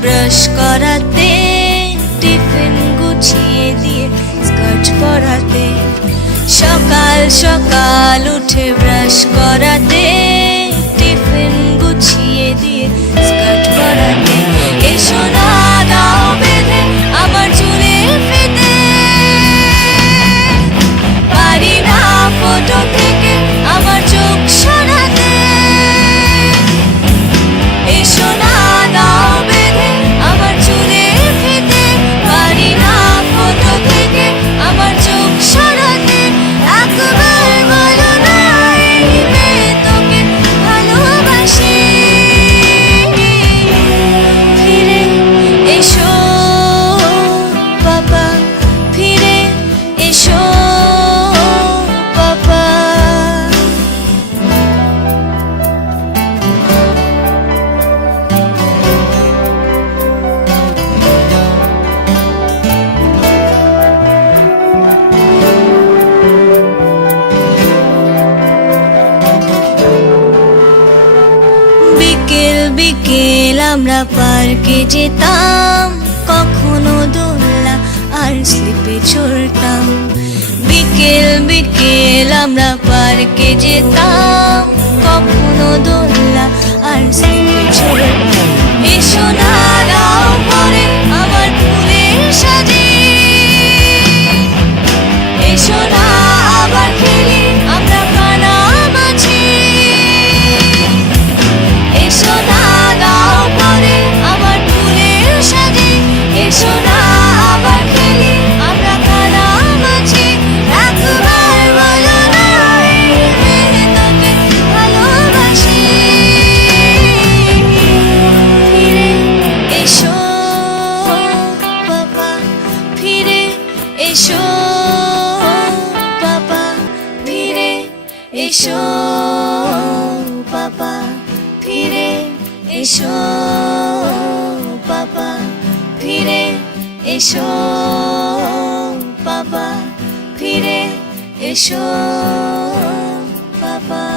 Brush করাতে, tiffin গুছিয়ে দিয়ে স্কার্ট পরাতে, সকাল সকাল উঠে ব্রাশ করাতে, টিফিন গুছিয়ে দিয়ে স্কার্ট পরাতে, এসো না দাও বেঁধে আমার চুলের ফিতে, পারি না ফটো থেকে আমার চোখ সরাতে, এসো না দাও বেঁধে আমার চুলের ফিতে, পারি না ফটো থেকে আমার চোখ সরাতে, একবার বলো না এই মেয়ে তোকে ভালোবাসে, ফিরে এসো পাপা, ফিরে এসো পাপা। বিকেল বিকেল আমরা পার্কে যেতাম, কখনো দোলনা আর স্লিপে চড়তাম, বিকেল বিকেল আমরা পার্কে যেতাম, কখনো দোলনা আর স্লিপে চড়তাম, এসো না দাও পরে আমার ফুলের সাজে, এসো না আবার খেলি আমরা কানামাছি, এসো না দাও পরে আমার ফুলের সাজে, এসো না আবার খেলি আমরা কানামাছি, একবার বলো না এই মেয়ে তোকে ভালোবাসে, ফিরে এসো পাপা, ফিরে এসো পাপা, ফিরে এসো পাপা, ফিরে এসো পাপা, ফিরে এসো পাপা, ফিরে এসো পাপা।